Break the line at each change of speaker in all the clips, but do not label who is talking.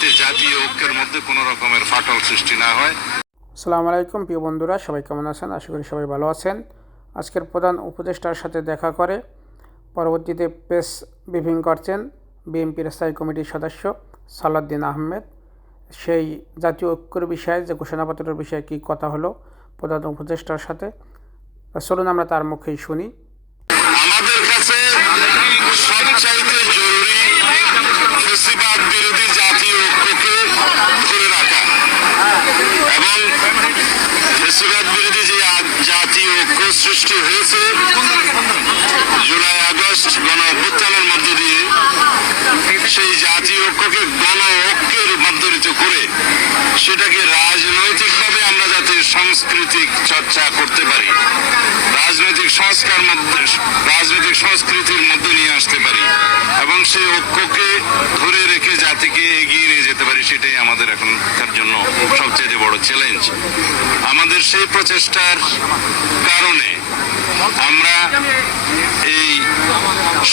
যাতে জাতীয় ঐক্যের মধ্যে কোনো রকমের ফাটল সৃষ্টি না হয়।
আসসালামু আলাইকুম প্রিয় বন্ধুরা, সবাই কেমন আছেন? আশা করি সবাই ভালো আছেন। আজকের প্রধান উপদেষ্টার সাথে দেখা করে পরবর্তীতে প্রেস ব্রিফিং করছেন বিএনপির স্থায়ী কমিটির সদস্য সালাউদ্দিন আহমেদ। সেই জাতীয় ঐক্যের বিষয়ে যে ঘোষণাপত্রের বিষয়ে কী কথা হলো প্রধান উপদেষ্টার সাথে, চলুন আমরা তার মুখেই শুনি
আমাদের কাছে সবচাইতে জরুরি ফেসিবাদ বিরোধী জাতীয় ঐক্যকে ধরে রাখা এবং ফেসিবাদ বিরোধী যে জাতীয় ঐক্য সৃষ্টি হয়েছে, জুলাই আগস্ট গণ অভ্যুত্থানের মধ্য দিয়ে সেই জাতীয় ঐক্যকে গণ ঐক্যে রূপান্তরিত করে সেটাকে রাজনৈতিকভাবে আমরা যাতে সাংস্কৃতিক চর্চা করতে পারি, রাজনৈতিক সংস্কার মধ্যে রাজনৈতিক সংস্কৃতির মধ্যে নিয়ে আসতে পারি এবং সেই ঐক্যকে ধরে রেখে জাতিকে এগিয়ে নিয়ে যেতে পারি, সেটাই আমাদের এখনকার জন্য সবচেয়ে বড় চ্যালেঞ্জ আমাদের সেই প্রচেষ্টার কারণে আমরা এই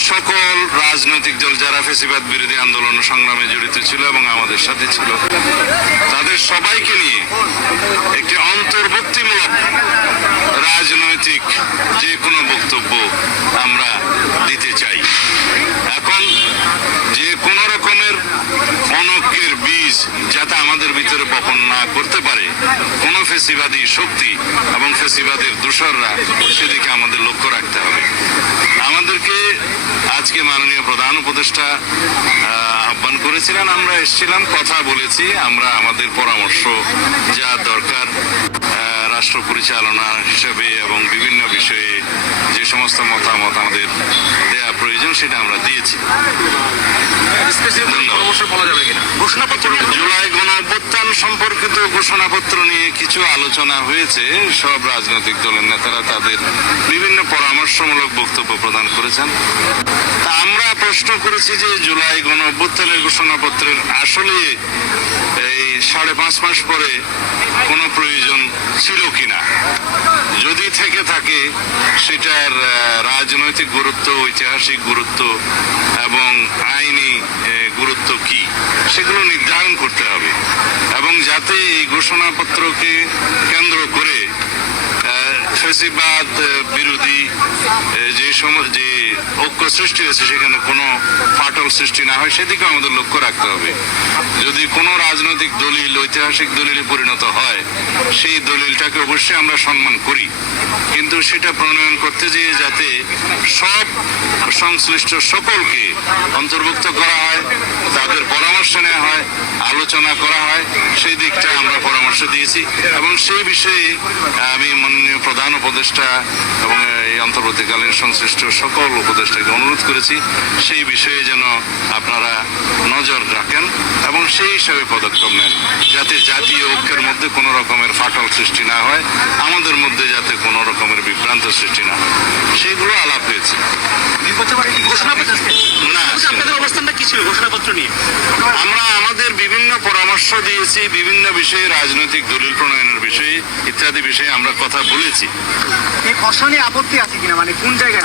সকল রাজনৈতিক দল যারা ফেসিবাদ বিরোধী আন্দোলন সংগ্রামে জড়িত ছিল এবং আমাদের সাথে ছিল, তাদের সবাইকে নিয়ে একটি অন্তর্ভুক্তিমূলক রাজনৈতিক যে কোনো বক্তব্য আমরা দিতে চাই। এখন যে কোনো রকমের অনৈক্যের বীজ যাতে আমাদের ভিতরে বপন না করতে পারে ফেসিবাদী শক্তি এবং ফেসিবাদের দূষররা সেদিকে আমাদের লক্ষ্য রাখতে হবে। আমাদেরকে আজকে মাননীয় প্রধান উপদেষ্টা আহ্বান করেছিলেন, আমরা এসেছিলাম, কথা বলেছি, আমরা আমাদের পরামর্শ যা দরকার রাষ্ট্র পরিচালনা হিসাবে এবং বিভিন্ন বিষয়ে যে সমস্ত মতামত আমাদের দেওয়া প্রয়োজন সেটা আমরা দিয়েছি। জুলাই গণ অভ্যুত্থান সম্পর্কিত ঘোষণাপত্র নিয়ে কিছু আলোচনা হয়েছে। সব রাজনৈতিক দলের নেতারা তাদের বিভিন্ন পরামর্শমূলক বক্তব্য প্রদান করেছেন। তা আমরা প্রশ্ন করেছি যে জুলাই গণ অভ্যুত্থানের ঘোষণাপত্রের আসলে এই সাড়ে পাঁচ মাস পরে কোনো প্রয়োজন ছিল কিনা? যদি থেকে থাকে সেটার রাজনৈতিক গুরুত্ব ঐতিহাসিক গুরুত্ব এবং আইনি গুরুত্ব কি? সেগুলো নির্ধারণ করতে হবে। এবং যাতে এই ঘোষণাপত্রকে কেন্দ্র করে ফেসিবাদ বিরোধী যে সম- যে ঐক্য সৃষ্টি হয়েছে সেখানে কোনো ফাটল সৃষ্টি না হয় সেদিকে আমাদের লক্ষ্য রাখতে হবে। যদি কোনো রাজনৈতিক দলিল, ঐতিহাসিক দলিলে পরিণত হয়, সেই দলিলটাকে অবশ্যই আমরা সম্মান করি। কিন্তু সেটা প্রণয়ন করতে যেয়ে যাতে সব সংশ্লিষ্ট সকলকে অন্তর্ভুক্ত করা হয়, তাদের পরামর্শ নেওয়া হয়, আলোচনা করা হয়, সেই দিকটা আমরা পরামর্শ দিয়েছি। এবং সেই বিষয়ে আমি মাননীয় প্রধান উপদেষ্টা এবং এই অন্তর্বর্তীকালীন সংশ্লিষ্ট সকল উপদেষ্টাকে অনুরোধ করেছি, সেই বিষয়ে যেন আপনারা নজর রাখেন এবং সেই হিসাবে পদক্ষেপ নেন, যাতে জাতীয় ঐক্যের মধ্যে কোনো রকমের ফাটল সৃষ্টি না হয়, আমাদের মধ্যে যাতে কোনো রকমের বিভ্রান্ত সৃষ্টি না হয়। সেগুলো আলাপ হয়েছে।
ঘোষণাপত্র
না
আপনাদের অবস্থানটা কি ছিল ঘোষণাপত্র নিয়ে
আমরা আমাদের বিভিন্ন দিয়েছি বিভিন্ন বিষয়ে রাজনৈতিক দলিল প্রণয়নের বিষয়ে ইত্যাদি বিষয়ে আমরা কথা বলেছি।
এই খসড়া নিয়ে আপত্তি আছে কিনা? মানে কোন জায়গায়